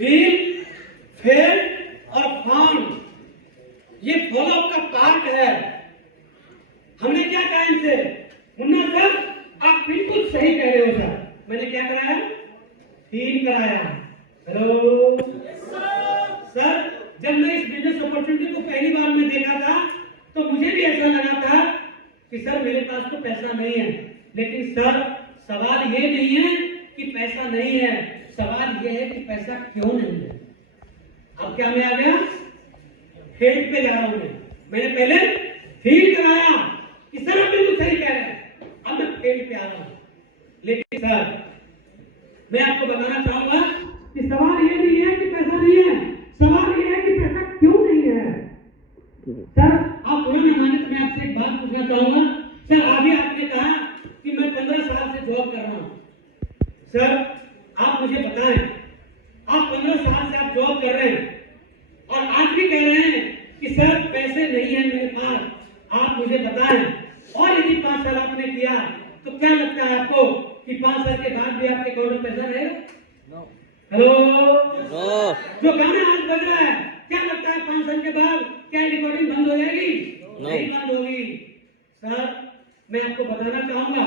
Feel, fade और found, ये follow up का पार्ट है। हमने क्या कहा इनसे? मुन्ना सर आप बिल्कुल सही कह रहे हो सर। मैंने क्या कराया? फील कराया। हेलो सर, जब मैं इस बिजनेस अपॉर्चुनिटी को पहली बार में देखा था तो मुझे भी ऐसा लगा था कि सर मेरे पास तो पैसा नहीं है। लेकिन सर सवाल ये नहीं है कि पैसा नहीं है, सवाल ये है कि पैसा क्यों नहीं है। अब क्या मैं आ गया? फील्ड पे जा रहा हूं। मैंने पहले फील कराया कि सर आप बिल्कुल सही कह रहे हैं, अब मैं फील्ड पे आ रहा हूं। लेकिन सर मैं आपको बताना चाहूंगा कि सवाल ये नहीं है कि पैसा नहीं है, सवाल ये है कि पैसा क्यों नहीं है। सर आप बुरा न माने तो मैं आपसे एक बात पूछना चाहूंगा। सर अभी आपने कहा कि मैं 15 साल से जॉब कर रहा हूं। सर आप मुझे बताएं, आप 15 साल से आप जॉब कर रहे हैं और आज भी कह रहे हैं कि सर पैसे नहीं है मेरे पास। आप मुझे बताएं, और यदि 5 साल आपने किया तो क्या लगता है आपको कि 5 साल के बाद भी आपके अकाउंट में पैसा रहेगा? हेलो जो गाना आज बज रहा है, क्या लगता है 5 साल के बाद क्या रिकॉर्डिंग बंद हो जाएगी? नहीं बंद होगी। सर मैं आपको बताना चाहूंगा,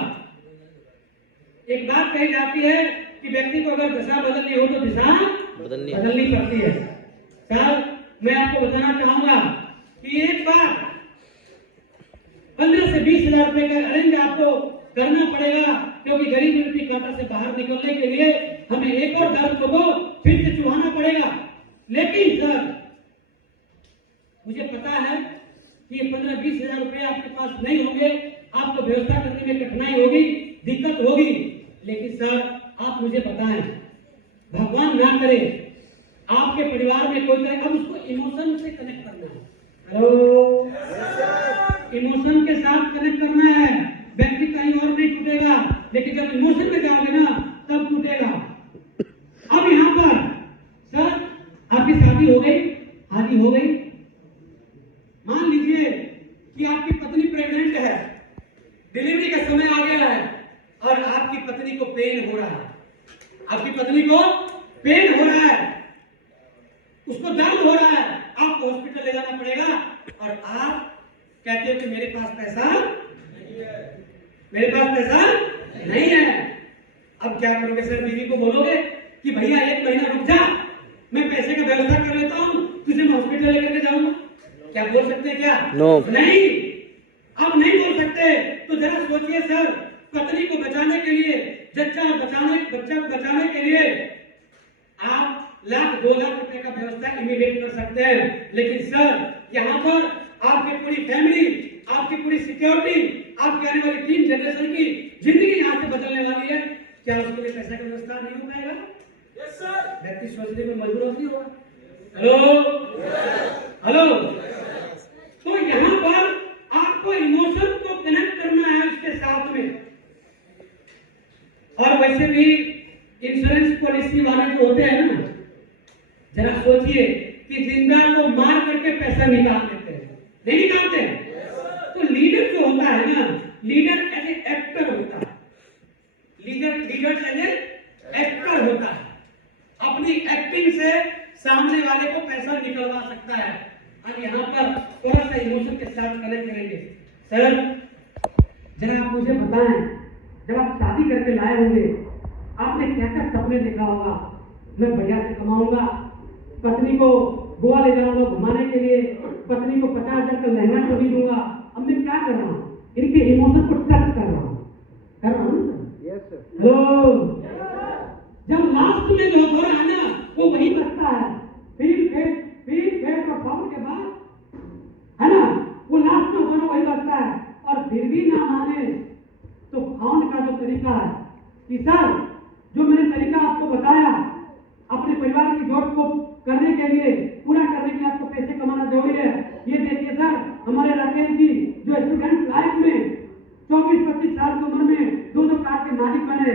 एक बात कही जाती है कि व्यक्ति को अगर दशा बदलनी हो तो दिशा बदलनी पड़ती है। सर मैं आपको बताना चाहूंगा कि एक बार 15 से 20 हजार रुपए का अरेंज आपको करना पड़ेगा, क्योंकि गरीब मिट्टी कांटा से बाहर निकलने के लिए हमें एक और दर्द को फिर से चुहाना पड़ेगा। लेकिन सर मुझे पता है कि ये 15-20 हजार रुपए आपके पास नहीं होंगे, आपको व्यवस्था करने में कठिनाई होगी, दिक्कत होगी। लेकिन सर आप मुझे बताएं, भगवान ना करे आपके परिवार में कोई तरह, अब उसको इमोशन से कनेक्ट करना है। हेलो इमोशन के साथ कनेक्ट करना है। व्यक्ति कहीं और नहीं टूटेगा, लेकिन जब इमोशन में जाओगे ना तब टूटेगा। अब यहाँ पर सर आपकी शादी हो गई, हाजी हो गई। मान लीजिए कि आपकी पत्नी प्रेग्नेंट है, डिलीवरी का समय आ गया है और आपकी पत्नी को पेन हो रहा है। आपकी पत्नी को पेन हो रहा है, उसको दर्द हो रहा है, आपको हॉस्पिटल ले जाना पड़ेगा और आप कहते हो कि मेरे पास पैसा नहीं है, मेरे पास पैसा नहीं है। अब क्या करोगे सर? बीवी को बोलोगे कि भैया 1 महीना रुक जा, मैं पैसे का व्यवस्था कर लेता हूँ, तुझे मैं हॉस्पिटल लेकर के जाऊंगा। क्या बोल सकते हैं? क्या नहीं, अब नहीं बोल सकते। तो जरा सोचिए सर, पत्नी को बचाने के लिए, बच्चा को बचाने के लिए आप 1,00,000-2 लाख रुपए का व्यवस्था इमीडिएट कर सकते हैं। लेकिन सर यहाँ पर आपकी पूरी फैमिली, आपकी पूरी सिक्योरिटी, आपकी आने वाली 3 जनरेशन की जिंदगी यहाँ से बदलने वाली है। क्या उसके लिए पैसा का व्यवस्था नहीं हो पाएगा? Yes sir. व्यक्ति सोचने में मजबूर नहीं होगा। हेलो तो यहाँ पर आपको इमोशन को कनेक्ट करना है उसके साथ में। और वैसे भी इंश्योरेंस पॉलिसी वाले जो होते हैं ना, जरा सोचिए कि जिंदा को मार करके पैसा निकाल देते हैं, नहीं निकालते हैं। तो लीडर जो होता है ना, लीडर एज ए एक्टर होता है, लीडर एज ए एक्टर होता है, अपनी एक्टिंग से सामने वाले को पैसा निकलवा सकता है। अब यहाँ पर थोड़ा सा इमोशन के साथ कनेक्ट करेंगे। सर जरा आप मुझे बताएं, जब आप शादी करके लाए होंगे आपने क्या क्या सपने देखा होगा? मैं बढ़िया से कमाऊंगा, पत्नी को गोवा ले जाऊंगा घुमाने के लिए, पत्नी को 50,000 का लहंगा चोरी दूंगा। अब मैं क्या कर रहा हूँ? इनके इमोशन को टच कर रहा हूँ हेलो जब लास्ट में जो हो रहा है ना वो वही बचता है। फील फेड और फाउंड के बाद है ना, वो लास्ट में होना वही बचता है। और फिर भी ना माने तो फाउंड का जो तरीका है कि सर जो मैंने तरीका आपको बताया अपने परिवार की जरूरत को करने के लिए, पूरा करने के लिए आपको पैसे कमाना जरूरी है। ये देखिए सर, हमारे राकेश जी जो स्टूडेंट लाइफ में 24-25 साल की उम्र में 2 कार के मालिक बने,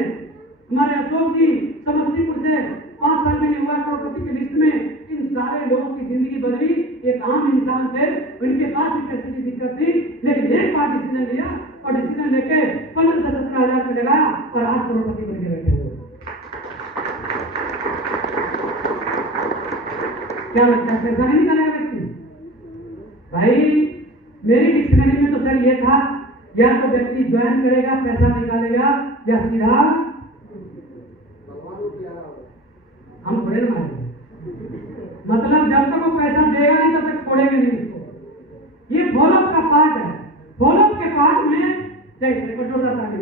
हमारे अशोक जी समस्तीपुर से 5 साल में युवा करोड़पति की लिस्ट में, इन सारे लोगों की जिंदगी बदली। एक आम इंसान थे, उनके पास भी पैसे की दिक्कत थी, लेकिन एक बार डिसीजन लिया और डिसीजन लेके 15 से 17 हजार रुपये लगाया और आज करोड़पति बन के बैठे हुए। क्या लगता है पैसा नहीं निकालेगा व्यक्ति? भाई मेरी डिक्शनरी में तो सर ये था, या तो व्यक्ति ज्वाइन करेगा पैसा निकालेगा, या सीधा हम थोड़े ना मारेंगे। मतलब जब तक वो पैसा देगा नहीं तब तक छोड़ेंगे नहीं इसको। ये फॉलोअप का पार्ट है। फॉलोअप के पार्ट में जैसे जोरदार ताली